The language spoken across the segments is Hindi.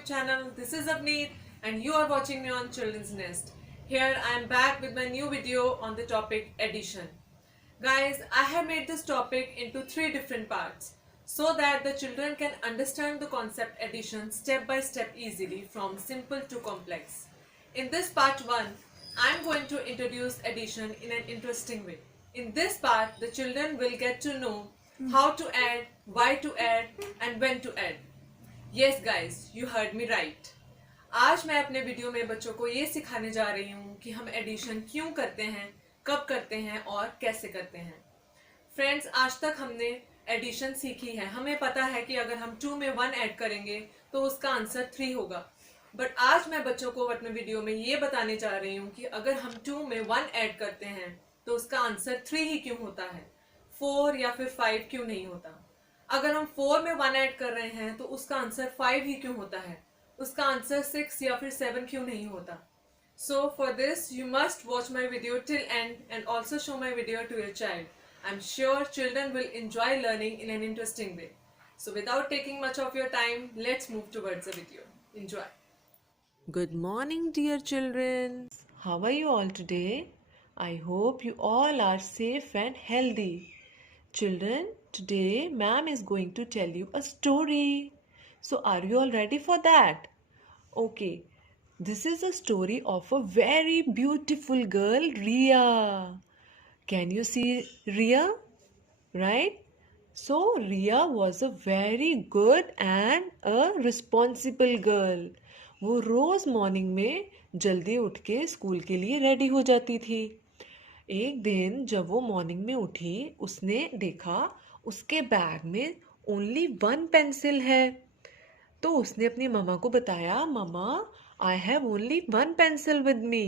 YouTube channel. This is Avneet and you are watching me on Children's Nest. Here I am back with my new video on the topic addition. Guys, I have made this topic into 3 different parts so that the children can understand the concept addition step by step easily from simple to complex. In this part 1, I am going to introduce addition in an interesting way. In this part, the children will get to know how to add, why to add and when to add. Yes guys, you heard me right. आज मैं अपने वीडियो में बच्चों को ये सिखाने जा रही हूँ कि हम एडिशन क्यों करते हैं, कब करते हैं और कैसे करते हैं. फ्रेंड्स, आज तक हमने एडिशन सीखी है. हमें पता है कि अगर हम 2 में 1 ऐड करेंगे तो उसका आंसर 3 होगा. बट आज मैं बच्चों को अपने वीडियो में ये बताने जा रही हूँ कि अगर हम 2 में 1 ऐड करते हैं तो उसका आंसर 3 ही क्यों होता है, 4 या फिर 5 क्यों नहीं होता. अगर हम 4 में 1 ऐड कर रहे हैं तो उसका आंसर 5 ही क्यों होता है, उसका आंसर 6 या फिर 7 क्यों नहीं होता. So for this you must watch my video till end and also show my video to your child. I am sure children will enjoy learning in an interesting way. So without taking much of your time, let's move towards the video. Enjoy. Good morning, dear children. How are you all today? I hope you all are safe and healthy. Children, today ma'am is going to tell you a story. So are you all ready for that? Okay. This is a story of a very beautiful girl, Ria. Can you see Ria? Right? So Ria was a very good and a responsible girl. वो रोज मॉर्निंग में जल्दी उठ के स्कूल के लिए रेडी हो जाती थी. एक दिन जब वो मॉर्निंग में उठी, उसने देखा उसके बैग में ओनली 1 पेंसिल है. तो उसने अपनी मम्मा को बताया, mumma I have only 1 pencil with me,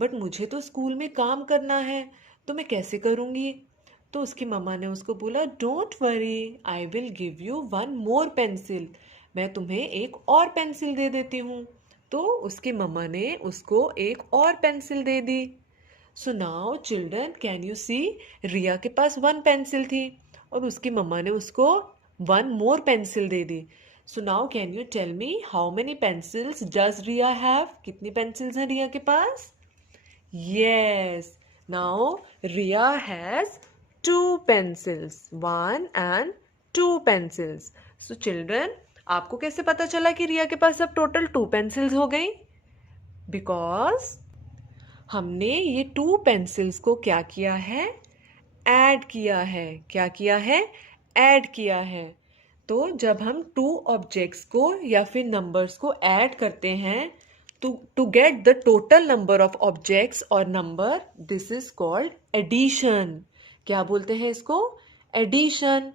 but मुझे तो स्कूल में काम करना है, तो मैं कैसे करूँगी. तो उसकी मम्मा ने उसको बोला, don't worry, I will give you 1 more pencil, मैं तुम्हें एक और पेंसिल दे देती हूँ. तो उसकी मम्मा ने उसको एक और पेंसिल दे दी. So now children, can you see, Riya के पास 1 पेंसिल थी और उसकी मम्मा ने उसको 1 मोर पेंसिल दे दी. So now can you tell me how many pencils does Riya have. कितनी पेंसिल्स हैं रिया के पास? Yes, now Riya has 2 pencils, 1 and 2 pencils. So children, आपको कैसे पता चला कि रिया के पास अब टोटल 2 पेंसिल्स हो गई? बिकॉज हमने ये 2 पेंसिल्स को क्या किया है? ऐड किया है. क्या किया है? ऐड किया है. तो जब हम 2 ऑब्जेक्ट्स को या फिर नंबर्स को ऐड करते हैं to get the total number of objects और number, this is called addition. क्या बोलते हैं इसको? एडिशन.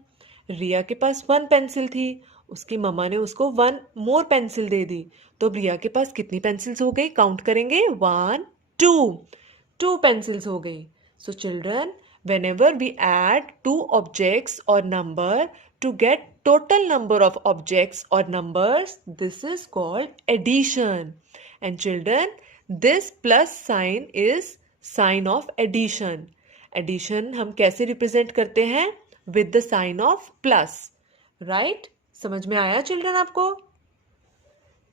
रिया के पास 1 पेंसिल थी, उसकी मम्मा ने उसको 1 मोर पेंसिल दे दी. तो रिया के पास कितनी पेंसिल्स हो गई? काउंट करेंगे. 1 2 पेंसिल्स हो गई. So children, whenever we add 2 objects or number to get total number of objects or numbers, this is called addition. And children, this plus sign is sign of addition. Addition हम कैसे रिप्रेजेंट करते हैं? With the sign of plus. Right? समझ में आया चिल्ड्रन आपको?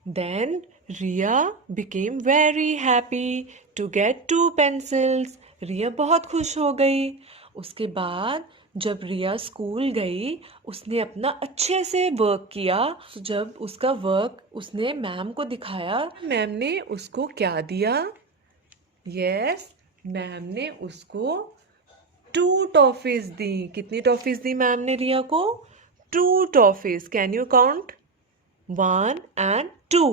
Then Riya became very happy to get 2 pencils. Riya बहुत खुश हो गई. उसके बाद जब रिया स्कूल गई, उसने अपना अच्छे से वर्क किया. जब उसका वर्क उसने मैम को दिखाया, मैम ने उसको क्या दिया? यस, मैम ने उसको 2 टॉफीज दी. कितनी टॉफीज दी मैम ने रिया को? 2 toffees. Can you count? 1 and 2.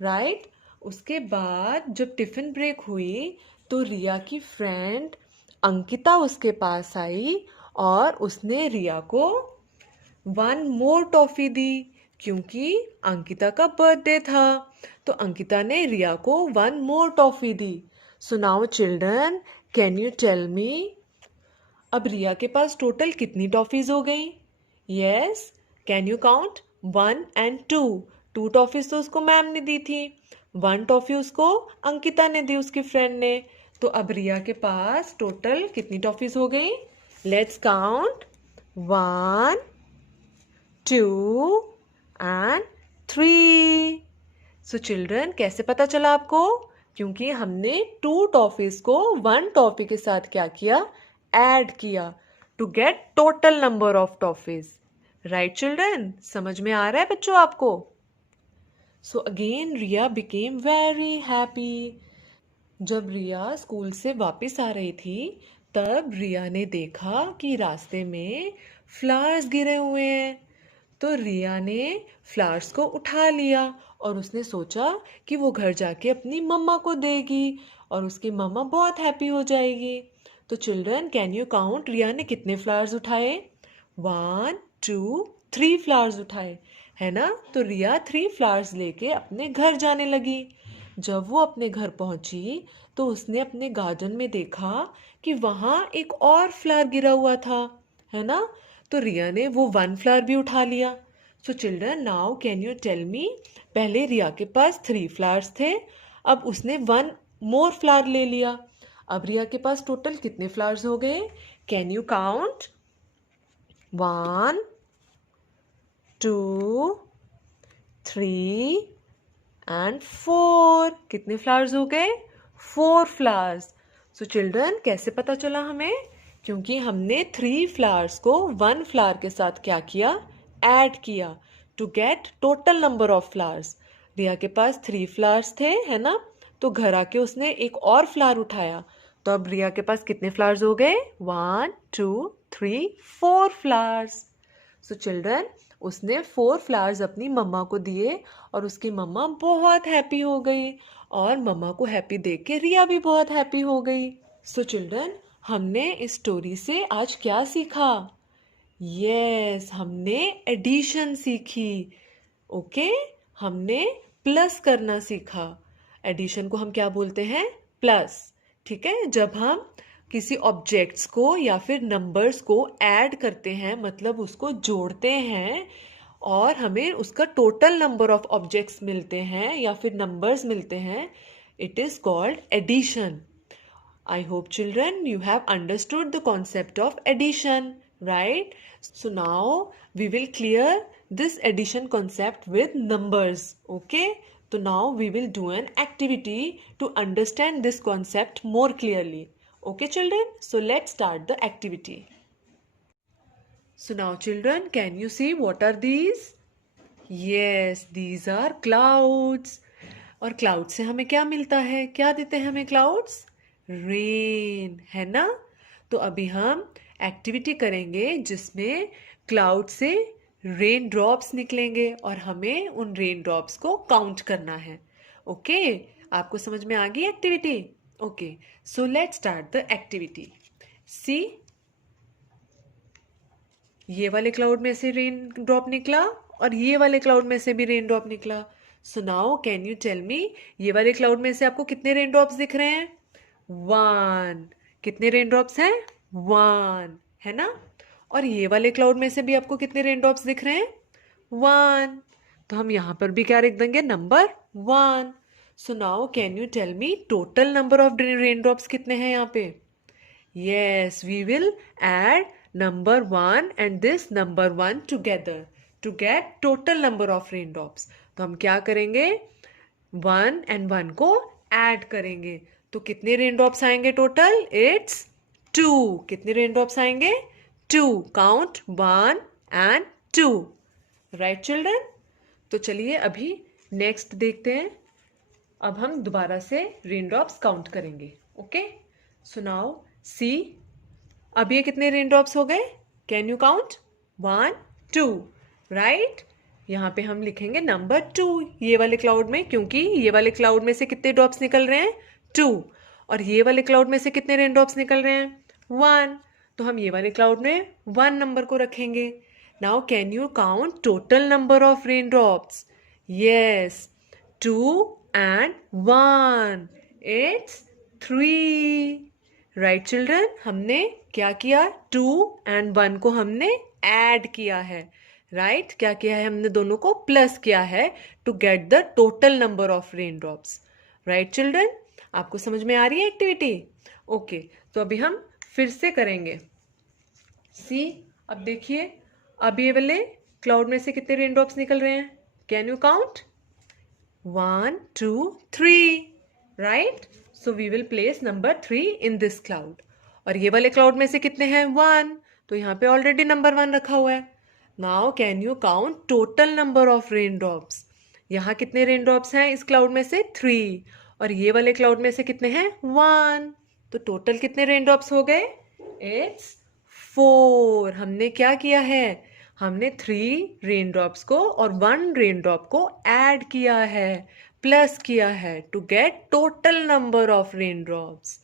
Right? उसके बाद जब टिफिन ब्रेक हुई तो रिया की फ्रेंड अंकिता उसके पास आई और उसने रिया को 1 मोर टॉफी दी, क्योंकि अंकिता का बर्थडे था. तो अंकिता ने रिया को 1 मोर टॉफी दी. So now children, can you tell me, अब रिया के पास टोटल कितनी टॉफीज हो गई? Yes, can you count? 1 and 2. 2 toffees तो उसको मैम ने दी थी, 1 टॉफी उसको अंकिता ने दी, उसकी फ्रेंड ने. तो अब रिया के पास टोटल कितनी टॉफीज हो गई? Let's count. 1 2 and 3. So children कैसे पता चला आपको? क्योंकि हमने 2 टॉफीज को 1 टॉफी के साथ क्या किया? ऐड किया to get total number of toffees. Right children, समझ में आ रहा है बच्चों आपको? So again Riya became very happy. जब रिया स्कूल से वापस आ रही थी तब रिया ने देखा कि रास्ते में फ्लावर्स गिरे हुए हैं। तो रिया ने फ्लावर्स को उठा लिया और उसने सोचा कि वो घर जाके अपनी मम्मा को देगी और उसकी मम्मा बहुत हैप्पी हो जाएगी। तो चिल्ड्रन कैन यू काउंट रिया ने कितने फ्लावर्स उठाए? 1 2 3 फ्लावर्स उठाए, है ना? तो रिया 3 फ्लावर्स लेके अपने घर जाने लगी। जब वो अपने घर पहुंची तो उसने अपने गार्डन में देखा कि वहां एक और फ्लावर गिरा हुआ था, है ना? तो रिया ने वो 1 फ्लावर भी उठा लिया। So children now can you tell me, पहले रिया के पास 3 फ्लावर्स थे, अब उसने 1 मोर फ्लावर ले लिया। अब रिया के पास टोटल कितने फ्लावर्स हो गए? Can you count? 1 2 3 एंड 4। कितने फ्लावर्स हो गए? 4 फ्लावर्स। सो चिल्ड्रन कैसे पता चला हमें? क्योंकि हमने 3 फ्लावर्स को 1 फ्लावर के साथ क्या किया? ऐड किया to get total number of flowers. Riya के पास 3 फ्लावर्स थे, है ना? तो घर आके उसने एक और फ्लावर उठाया, तो अब रिया के पास कितने फ्लावर्स हो गए? 1 2 3 4 फ्लावर्स। सो चिल्ड्रन उसने 4 फ्लावर्स अपनी मम्मा को दिए और उसकी मम्मा बहुत हैप्पी हो गई और मम्मा को हैप्पी देख के रिया भी बहुत हैप्पी हो गई। सो चिल्ड्रन हमने इस स्टोरी से आज क्या सीखा? यस, हमने एडिशन सीखी। ओके, हमने प्लस करना सीखा। एडिशन को हम क्या बोलते हैं? प्लस। ठीक है, जब हम किसी ऑब्जेक्ट्स को या फिर नंबर्स को ऐड करते हैं, मतलब उसको जोड़ते हैं और हमें उसका टोटल नंबर ऑफ ऑब्जेक्ट्स मिलते हैं या फिर नंबर्स मिलते हैं, it is called addition. I hope children you have understood the concept of addition, right? So now we will clear this addition concept with numbers, okay? So now we will do an activity to understand this concept more clearly. Okay children? So let's start the activity. So now children, can you see what are these? Yes, these are clouds. और क्लाउड से हमें क्या मिलता है? क्या देते हैं हमें क्लाउड्स? रेन, है ना? तो अभी हम एक्टिविटी करेंगे जिसमें क्लाउड से रेन ड्रॉप्स निकलेंगे और हमें उन रेन ड्रॉप्स को काउंट करना है। ओके, आपको समझ में आ गई activity? Okay, so let's start the activity. See, ये वाले क्लाउड में से रेन ड्रॉप निकला और ये वाले क्लाउड में से भी रेन ड्रॉप निकला। So now can you tell me, ये वाले क्लाउड में से आपको कितने रेन ड्रॉप्स दिख रहे हैं? 1। कितने रेन ड्रॉप्स हैं? 1, है ना? और ये वाले क्लाउड में से भी आपको कितने रेन ड्रॉप्स दिख रहे हैं? 1। तो हम यहां पर भी क्या लिख देंगे? Number 1। So now can you tell me total number of rain drops कितने हैं यहाँ पे? Yes, we will add number 1 and this number 1 together to get total number of raindrops. तो हम क्या करेंगे? 1 and 1 को ऐड करेंगे तो कितने रेनड्रॉप्स आएंगे टोटल? इट्स 2। कितने रेनड्रॉप्स आएंगे? 2। Count 1 and 2। Right children? तो चलिए अभी नेक्स्ट देखते हैं। अब हम दोबारा से रेनड्रॉप्स काउंट करेंगे। ओके, सो नाउ सी, अब ये कितने रेनड्रॉप्स हो गए? Can you count? 1 2, राइट? यहाँ पे हम लिखेंगे नंबर 2 ये वाले क्लाउड में, क्योंकि ये वाले क्लाउड में से कितने ड्रॉप्स निकल रहे हैं? 2। और ये वाले क्लाउड में से कितने रेनड्रॉप्स निकल रहे हैं? 1। तो हम ये वाले क्लाउड में 1 नंबर को रखेंगे। Now can you count total number of raindrops? Yes, 2 and 1, it's 3। Right children, हमने क्या किया? 2 and 1 को हमने ऐड किया है। राइट, क्या किया है हमने? दोनों को प्लस किया है to get the total number of rain drops. Right children, आपको समझ में आ रही है एक्टिविटी? ओके, तो अभी हम फिर से करेंगे। सी, अब देखिए, अब ये वाले क्लाउड में से कितने रेन ड्रॉप्स निकल रहे हैं? Can you count? 1, 2, 3, right? So we will place number 3 in this cloud. और ये वाले क्लाउड में से कितने हैं? 1. तो यहाँ पे ऑलरेडी नंबर 1 रखा हुआ है. Now can you count total number of rain drops? यहाँ कितने रेन ड्रॉप्स हैं इस क्लाउड में से? 3. और ये वाले क्लाउड में से कितने हैं? 1. तो टोटल कितने रेन ड्रॉप्स हो गए? इट्स 4. हमने क्या किया है? हमने 3 रेन ड्रॉप्स को और 1 रेन ड्रॉप को ऐड किया है, प्लस किया है to get total number of rain drops.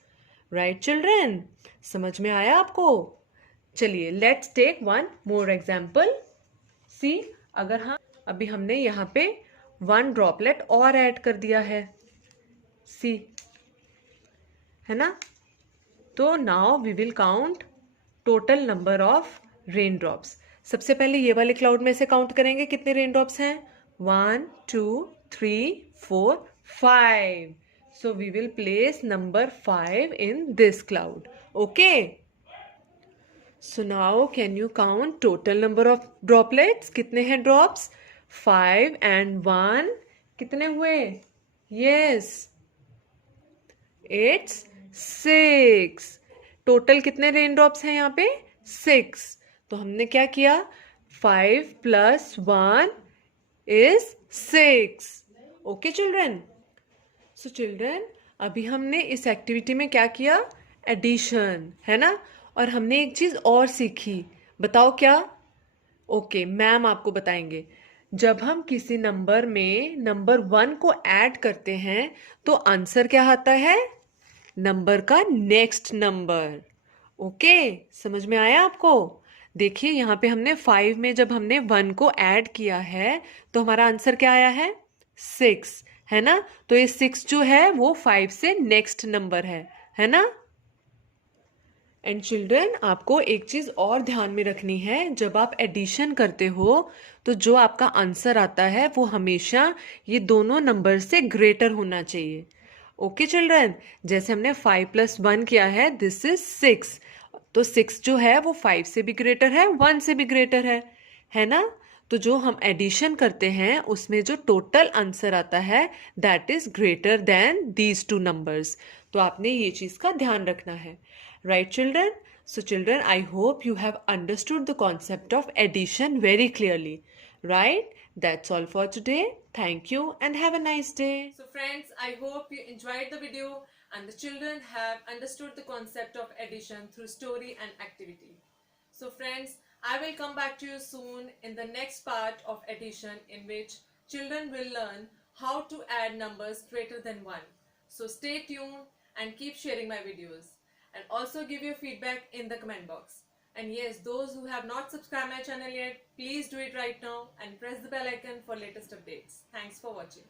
Right children? समझ में आया आपको? चलिए let's take one more example. See, अगर हम अभी हमने यहाँ पे 1 ड्रॉपलेट और ऐड कर दिया है. सी, है ना? तो now we will count total number of rain drops. सबसे पहले ये वाले क्लाउड में से काउंट करेंगे कितने रेन ड्रॉप्स हैं. 1, 2, 3, 4, 5. So we will place number 5 in this cloud. Okay. So now can you count total number of droplets? कितने हैं drops? 5 and 1. कितने हुए? Yes. It's 6. टोटल कितने रेन ड्रॉप्स हैं यहाँ पे? 6. तो हमने क्या किया? 5 plus 1 is 6. Okay children? So children, अभी हमने इस एक्टिविटी में क्या किया? एडिशन, है ना? और हमने एक चीज़ और सीखी. बताओ क्या? ओके, मैम आपको बताएंगे. जब हम किसी नंबर में नंबर 1 को ऐड करते हैं तो आंसर क्या आता है? नंबर का नेक्स्ट नंबर. ओके, समझ में आया आपको? देखिए यहाँ पे हमने 5 में जब हमने 1 को ऐड किया है तो हमारा आंसर क्या आया है? 6, है ना? तो ये 6 जो है वो 5 से नेक्स्ट नंबर है ना? एंड चिल्ड्रन, आपको एक चीज़ और ध्यान में रखनी है. जब आप एडिशन करते हो तो जो आपका आंसर आता है वो हमेशा ये दोनों नंबर से ग्रेटर होना चाहिए. Okay children? जैसे हमने 5 + 1 किया है, दिस इज 6. तो 6 जो है वो 5 से भी ग्रेटर है, 1 से भी ग्रेटर है ना? तो जो हम एडिशन करते हैं उसमें जो टोटल आंसर आता है that is greater than these 2 numbers. तो आपने ये चीज़ का ध्यान रखना है. Right children? So children, I hope you have understood the concept of addition very clearly. Right? That's all for today. Thank you and have a nice day. So friends, I hope you enjoyed the video and the children have understood the concept of addition through story and activity. So friends, I will come back to you soon in the next part of addition, in which children will learn how to add numbers greater than 1. So stay tuned and keep sharing my videos. And also give your feedback in the comment box. And yes, those who have not subscribed my channel yet, please do it right now and press the bell icon for latest updates. Thanks for watching.